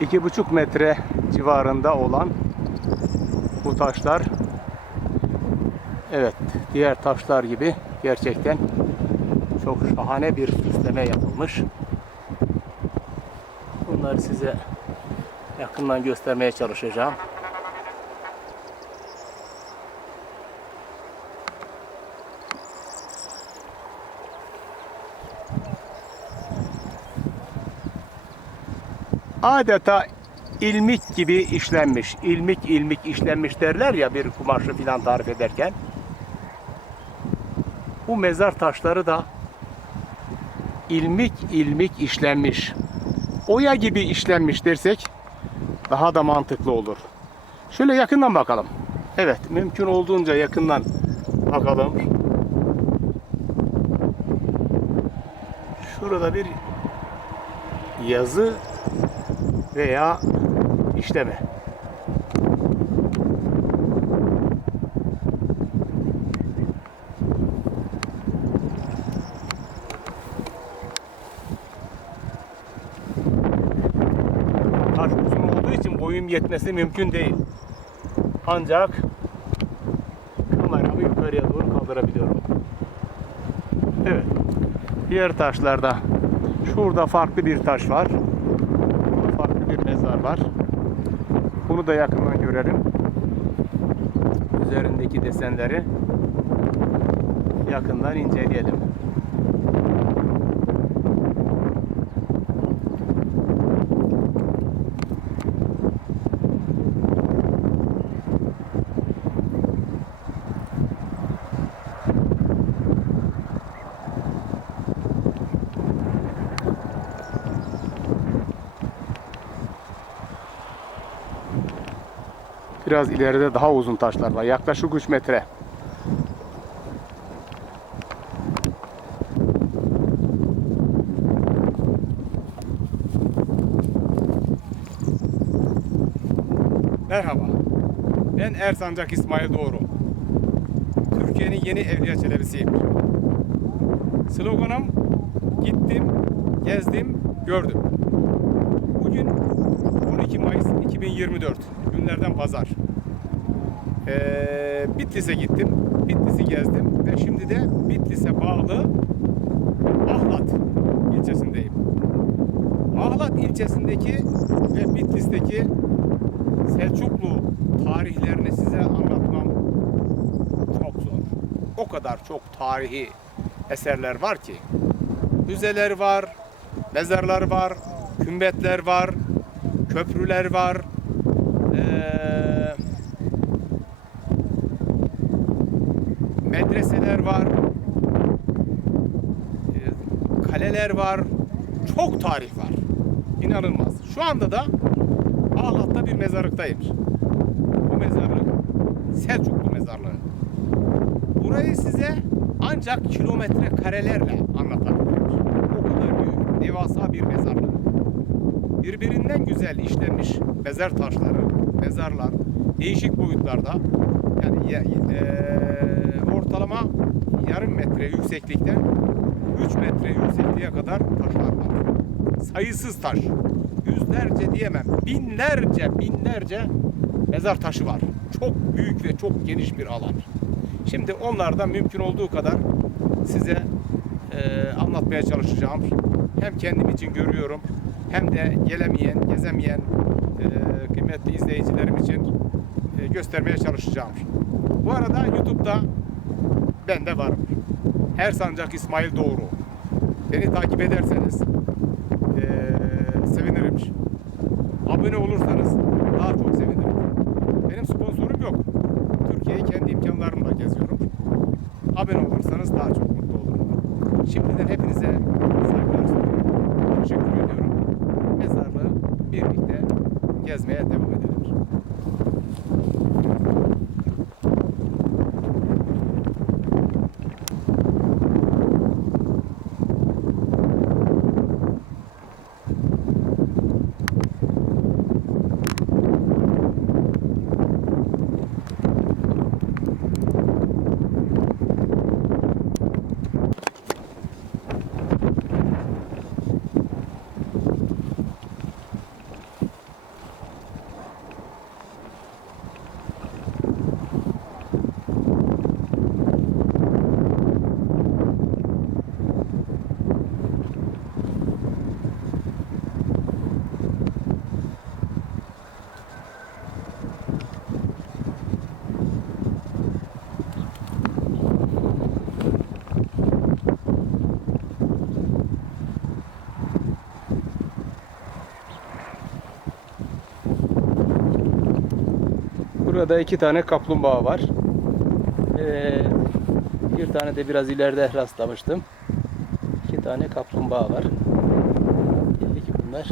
iki buçuk metre civarında olan bu taşlar evet diğer taşlar gibi gerçekten çok şahane bir süsleme yapılmış. Bunları size yakından göstermeye çalışacağım. Adeta ilmik gibi işlenmiş. İlmik ilmik işlenmiş derler ya bir kumaşı filan tarif ederken. Bu mezar taşları da ilmik ilmik işlenmiş. Oya gibi işlenmiş dersek daha da mantıklı olur. Şöyle yakından bakalım. Evet, mümkün olduğunca yakından bakalım. Şurada bir yazı veya işleme. Taş uzun olduğu için boyum yetmesi mümkün değil. Ancak kameramı yukarıya doğru kaldırabiliyorum. Evet. Diğer taşlarda şurada farklı bir taş var. Burada farklı bir mezar var. Bunu da yakından görelim. Üzerindeki desenleri yakından inceleyelim. Biraz ileride daha uzun taşlar var. Yaklaşık 3 metre. Merhaba. Ben Ersancak İsmail Doğru. Türkiye'nin yeni Evliya Çelebi'siyim. Sloganım gittim, gezdim, gördüm. Bugün 12 Mayıs 2024 günlerden pazar. Ee, Bitlis'e gittim. Bitlis'i gezdim ve şimdi de Bitlis'e bağlı Ahlat ilçesindeyim. Ahlat ilçesindeki ve Bitlis'teki Selçuklu tarihlerini size anlatmam çok zor. O kadar çok tarihi eserler var ki. Müzeler var, mezarlar var, kümbetler var, köprüler var. Medreseler var. eee, kaleler var. Çok tarih var. İnanılmaz. Şu anda da Ağlat'ta bir mezarlıktayım. Bu mezarlık Selçuklu mezarlığı. Burayı size ancak kilometre karelerle anlatabilirim. O kadar büyük, devasa bir mezarlık. Birbirinden güzel işlenmiş mezar taşları, mezarlar, değişik boyutlarda. Yani ya- eee, ortalama yarım metre yükseklikten 3 metre yüksekliğe kadar taşlar var. Sayısız taş. Yüzlerce diyemem. Binlerce, binlerce mezar taşı var. Çok büyük ve çok geniş bir alan. Şimdi onlardan mümkün olduğu kadar size eee, anlatmaya çalışacağım. Hem kendim için görüyorum hem de gelemeyen, gezemeyen eee, kıymetli izleyicilerim için eee, göstermeye çalışacağım. Bu arada YouTube'da ben de varım. Her Sancak İsmail Doğru. Beni takip ederseniz eee, sevinirim. Abone olursanız daha çok sevinirim. Benim sponsorum yok. Türkiye'yi kendi imkanlarımla geziyorum. Abone olursanız daha çok mutlu olurum. Şimdiden hepinize saygılar sunuyorum. Teşekkür ediyorum. Mezarlığı birlikte gezmeye devam edelim. Burada iki tane kaplumbağa var. Ee, bir tane de biraz ileride rastlamıştım. İki tane kaplumbağa var. Belli ki bunlar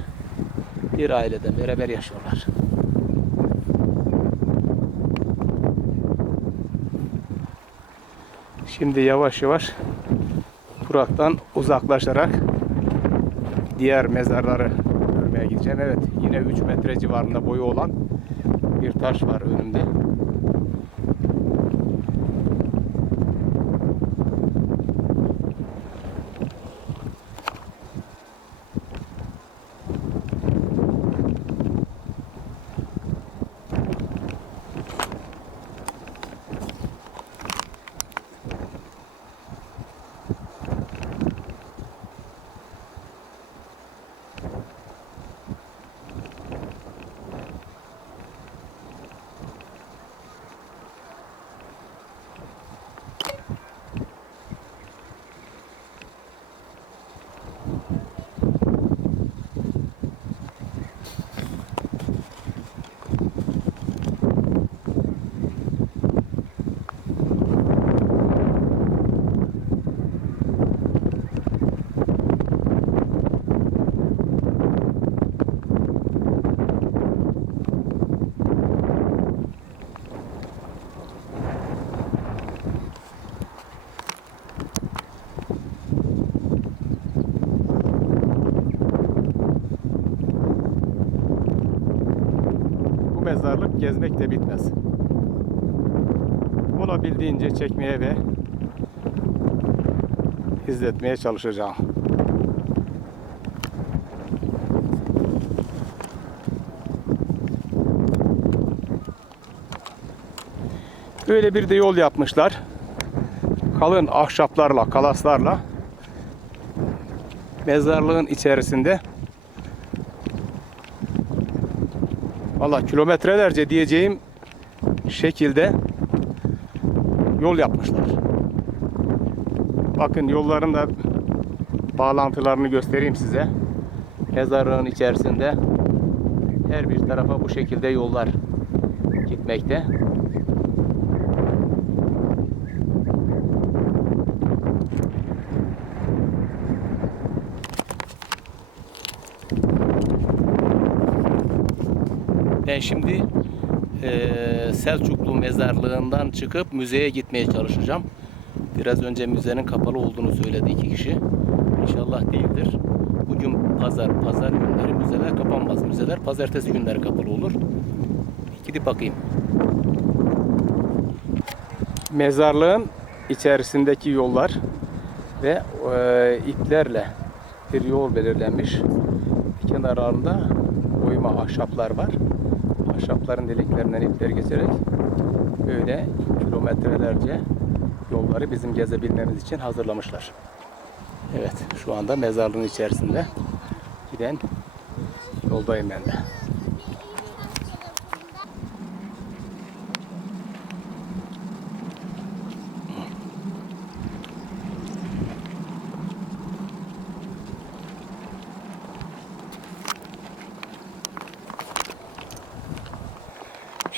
bir aileden beraber yaşıyorlar. Şimdi yavaş yavaş Burak'tan uzaklaşarak diğer mezarları görmeye gideceğim. Evet yine 3 metre civarında boyu olan bir taş var önümde. Bu mezarlık gezmek de bitmez. Olabildiğince çekmeye ve izletmeye çalışacağım. Böyle bir de yol yapmışlar. Kalın ahşaplarla, kalaslarla mezarlığın içerisinde Valla kilometrelerce diyeceğim şekilde yol yapmışlar. Bakın yolların da bağlantılarını göstereyim size. Mezarlığın içerisinde her bir tarafa bu şekilde yollar gitmekte. Ben şimdi eee, Selçuklu mezarlığından çıkıp müzeye gitmeye çalışacağım. Biraz önce müzenin kapalı olduğunu söyledi iki kişi. İnşallah değildir. Bugün pazar, pazar günleri müzeler kapanmaz. Müzeler pazartesi günleri kapalı olur. Gidip bakayım. Mezarlığın içerisindeki yollar ve eee, iplerle bir yol belirlenmiş. Kenarlarında oyma ahşaplar var ahşapların deliklerinden ipler geçerek böyle kilometrelerce yolları bizim gezebilmemiz için hazırlamışlar. Evet, şu anda mezarlığın içerisinde giden yoldayım ben de.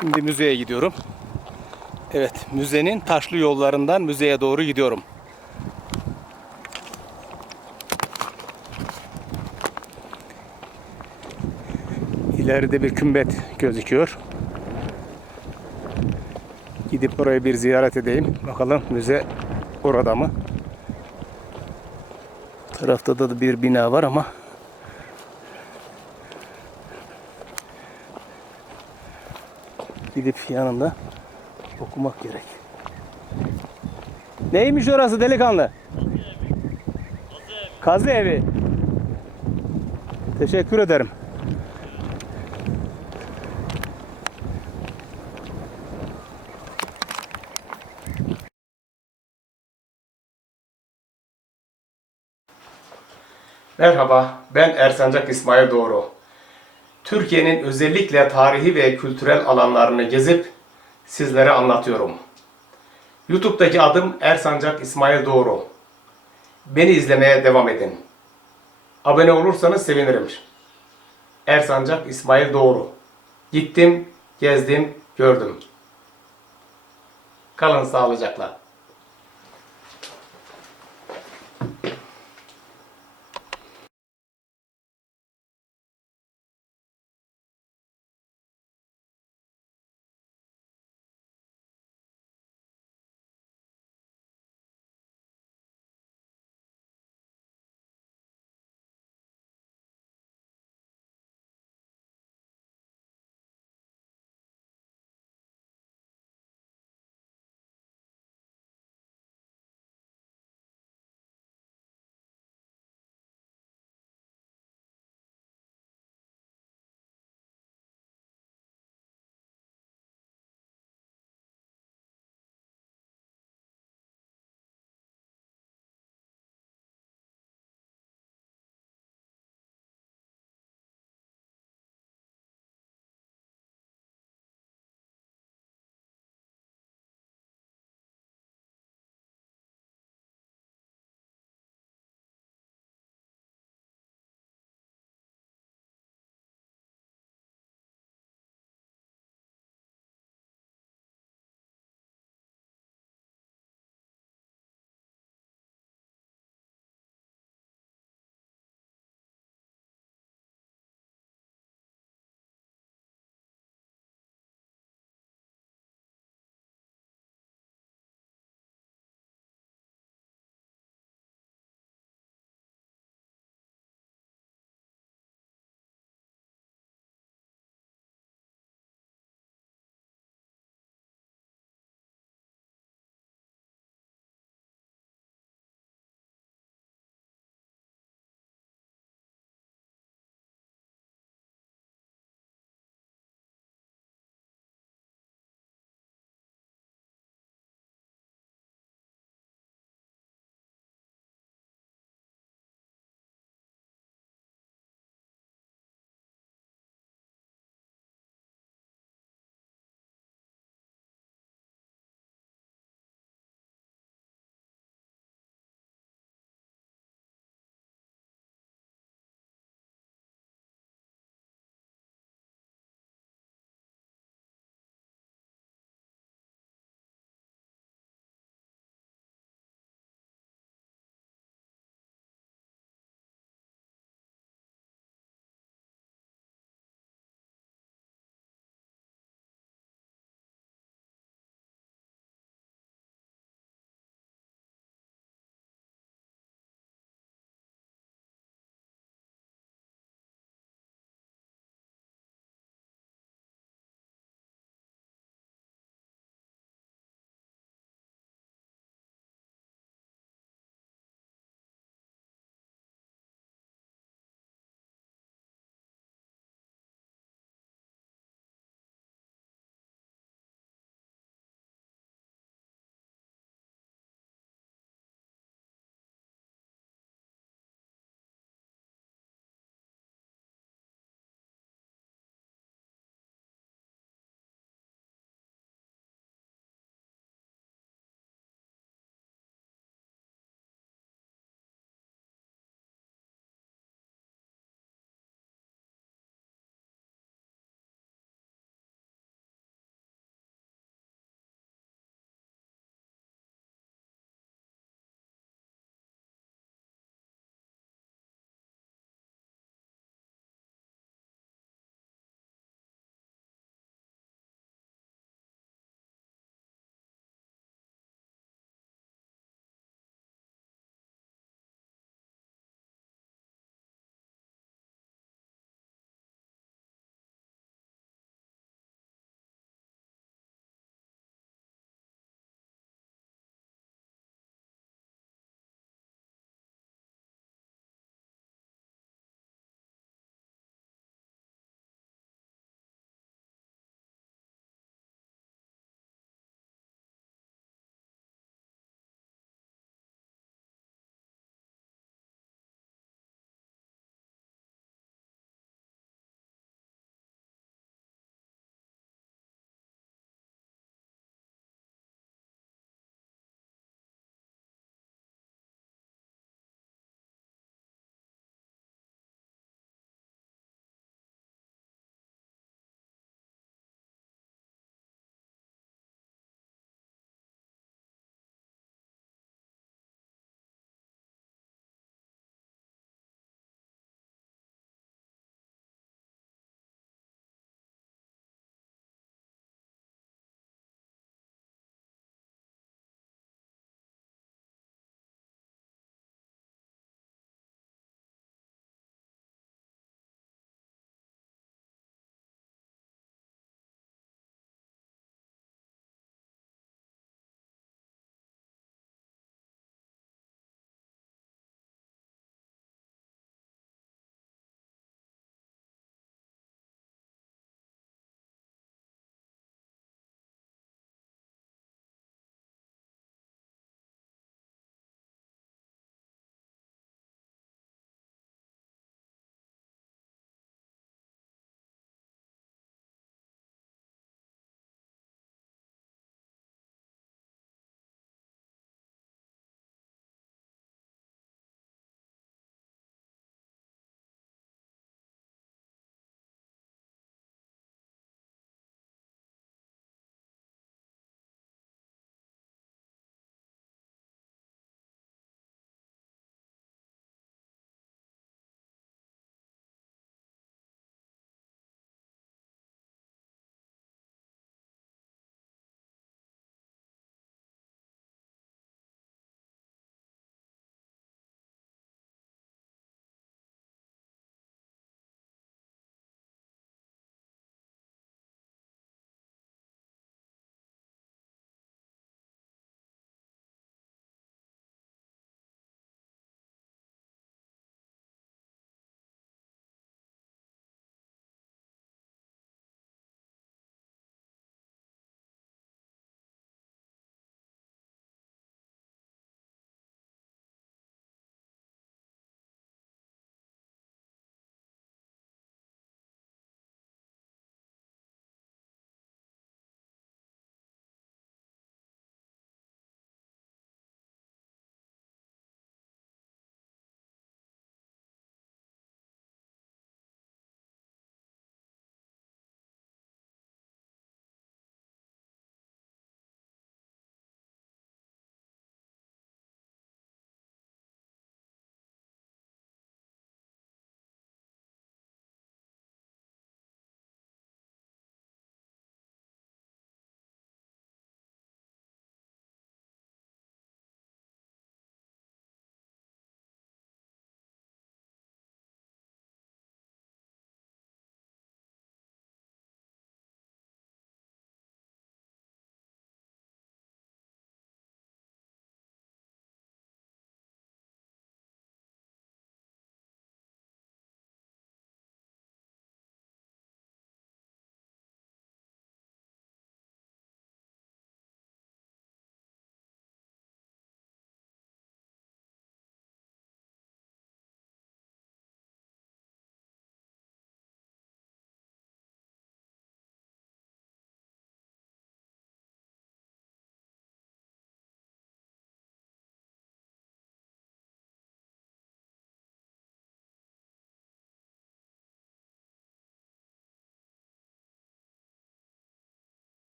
Şimdi müzeye gidiyorum. Evet, müzenin taşlı yollarından müzeye doğru gidiyorum. İleride bir kümbet gözüküyor. Gidip oraya bir ziyaret edeyim. Bakalım müze orada mı? Tarafta da bir bina var ama gidip yanında okumak gerek. Neymiş orası delikanlı? Kazı evi. Teşekkür ederim. Merhaba, ben Ersancak İsmail Doğru. Türkiye'nin özellikle tarihi ve kültürel alanlarını gezip sizlere anlatıyorum. YouTube'daki adım Ersancak İsmail Doğru. Beni izlemeye devam edin. Abone olursanız sevinirim. Ersancak İsmail Doğru. Gittim, gezdim, gördüm. Kalın sağlıcakla.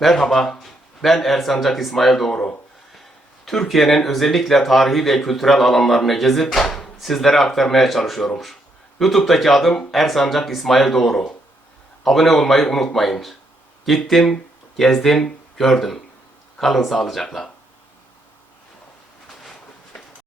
Merhaba, ben Ersancak İsmail Doğru. Türkiye'nin özellikle tarihi ve kültürel alanlarını gezip sizlere aktarmaya çalışıyorum. YouTube'daki adım Ersancak İsmail Doğru. Abone olmayı unutmayın. Gittim, gezdim, gördüm. Kalın sağlıcakla.